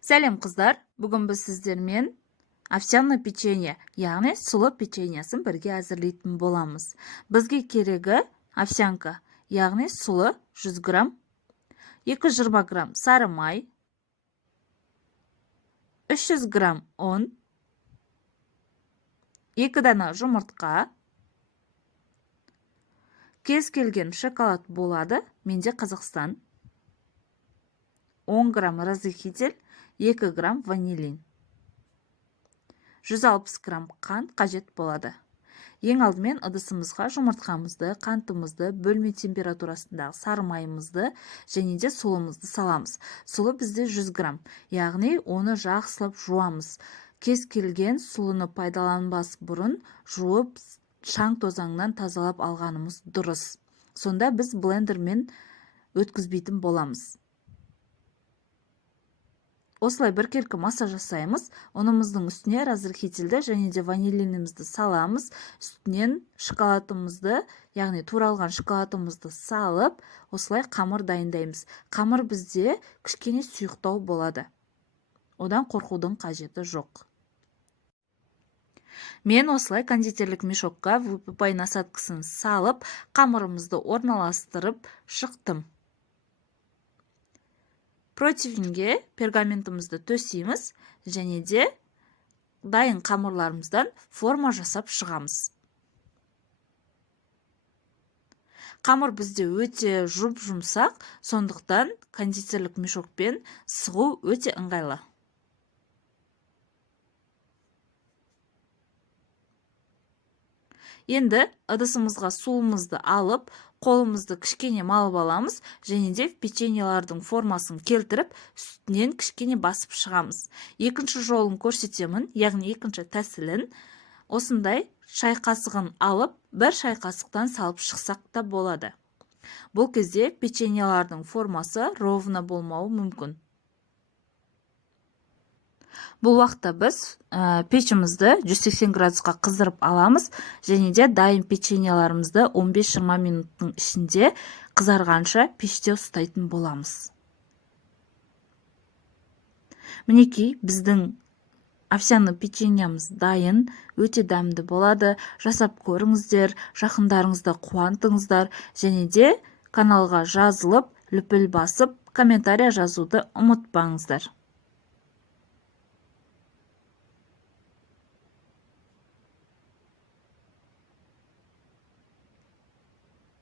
Сәлем қыздар, бүгін біз сіздермен овсяное печенье, яғни сұлы печеньясын бірге әзірлейтін боламыз. Бізге керегі овсянка, яғни сұлы 100 грамм, 220 грамм сары май, 300 грамм ұн, 2 дана жұмыртқа, кез келген шоколад болады, менде Қазақстан, 10 грамм разрыхитель, 2 грамм ванилин. 160 грамм қант қажет болады. Ең алдымен ыдысымызға жұмыртқамызды, қантымызды, бөлме температурасындағы сары майымызды және де сұлымызды саламыз. Сұлы бізде 100 грамм, яғни оны жақсылап жуамыз. Кез келген сұлыны пайдаланбас бұрын жуып, шаң тозаңнан тазалап алғанымыз дұрыс. Сонда біз блендермен өткізбейтін боламыз. Осылай біркелкі масса жасаймыз. Ұнымыздың үстіне разрыхительді және де ванилинімізді саламыз. Үстінен шоколадымызды, яғни туралған шоколадымызды салып, осылай қамыр дайындаймыз. Қамыр бізде кішкене сұйықтау болады. Одан қорқудың қажеті жоқ. Мен осылай кондитерлік мешокқа выпай насадкасын салып, қамырымызды орналастырып шықтым. Противенге пергаментімізді төсейміз және де дайын қамырларымыздан форма жасап шығамыз. Қамыр бізде өте жұмсақ, сондықтан кондитерлік мешокпен сығу өте ыңғайлы. Енді ыдысымызға суымызды алып, қолымызды кішкене малып аламыз және де печеньелардың формасын келтіріп, үстінен кішкене басып шығамыз. Екінші жолын көрсетемін, яғни екінші тәсілін. Осындай шай қасығын алып, бір шай қасықтан салып шықсақ та болады. Бұл кезде печеньелардың формасы ровно болмауы мүмкін. Бұл уақытта біз пешімізді 180 градусқа қыздырып аламыз және де дайын печеньеларымызды 15-20 минуттың ішінде қызарғанша пеште ұстайтын боламыз. Мінекей, біздің овсяный печеньямыз дайын, өте дәмді болады. Жасап көріңіздер, жақындарыңызды қуантыңыздар және де каналға жазылып, лүпіл басып, комментария жазуды ұмытпаңыздар.